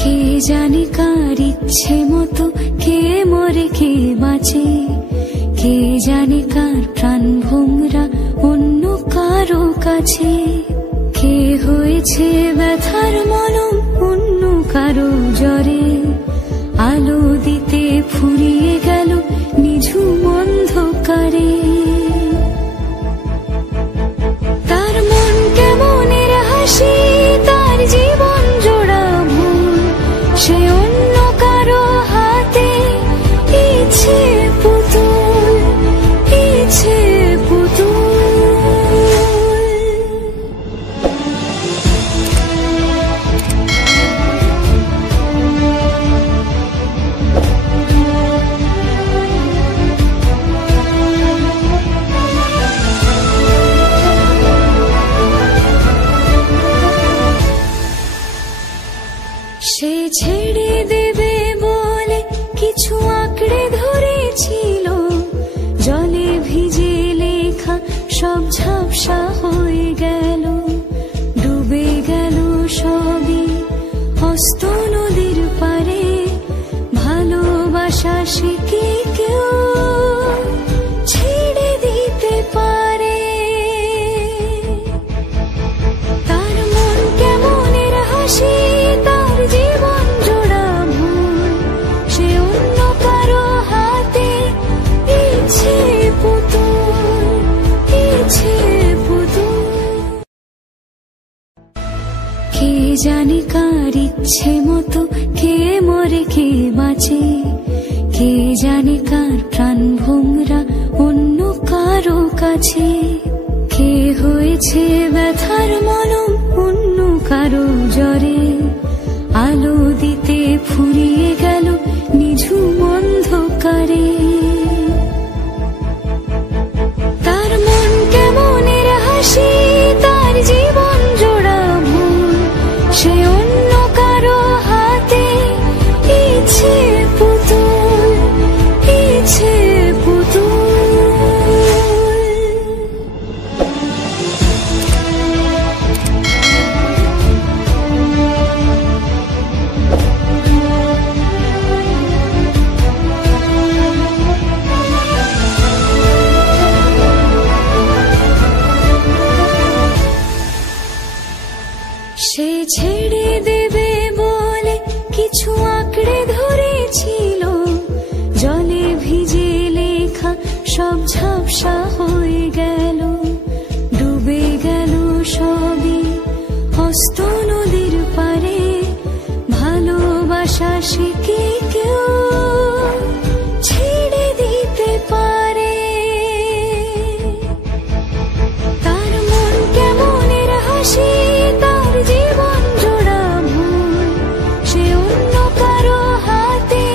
কে জানে কার ইচ্ছে মতো কে মরে কে বাঁচে, কে জানে কার প্রাণ ভোমরা অন্য কারো কাছে, কে হয়েছে ব্যথার মলম অন্য কারো জ্বরে, আলো দিতে ফুরিয়ে গেল নিঝুম অন্ধকারে। তার মন কেমনের হাসি, তার জীবন জোড়া ভুল, সে অন্য কারো হাতে ইচ্ছে পুতুল, ইচ্ছে পুতুল। সে ছেড়ে দেবে বলে কিছু আঁকড়ে ধরেছিল, জলে ভিজে লেখা সব ঝাপসা হয়ে গেল, ডুবে গেল সবই অস্ত নদীর পারে। ভালোবাসা সে কি কেউ ছেড়ে দিতে পারে? তার মন কেমনের হাসি, তার জীবন জোড়া ভুল, সে অন্য কারো হাতে ইচ্ছে পুতুল, ইচ্ছে পুতুল। কে জানে কার ইচ্ছে মতো কে মরে কে বাঁচে, কে জানে কার প্রাণ ভোমরা অন্য কারো কাছে, কে হয়েছে ব্যথার মলম অন্য কারো জ্বরে, আলো দিতে ফুরিয়ে গেল নিঝুম অন্ধকারে। তার মন কেমনের হাসি, তার জীবন জোড়া ভুল, সে অন্য কারো হাতে ইচ্ছে পুতুল, ইচ্ছে পুতুল। সে ছেড়ে দেবে বলে কিছু আঁকড়ে ধরেছিল, জলে ভিজে লেখা সব ঝাপসা হয়ে গেল, ডুবে গেল সবই অস্ত নদীর পারে। ভালোবাসা সে কি কেউ ছেড়ে দিতে পারে? তার মন কেমনের হাসি, তার জীবন জোড়া ভুল, সে অন্য কারো হাতে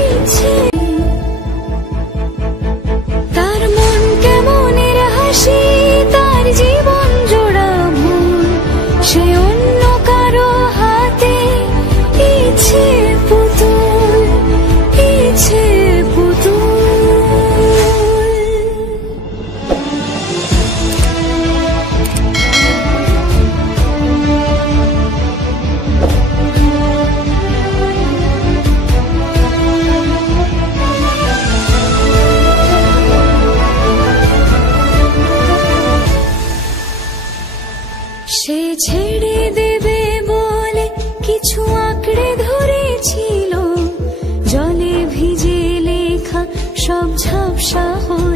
ইচ্ছে। তার মন কেমনের হাসি, তার জীবন জোড়া ভুল, সে অন্য কারো হাতে ইচ্ছে পুতুল, ইচ্ছে পুতুল। সে ছেড়ে দেবে বলে কিছু আঁকড়ে ধরেছিল, জলে ভিজে লেখা সব ঝাপসা হয়ে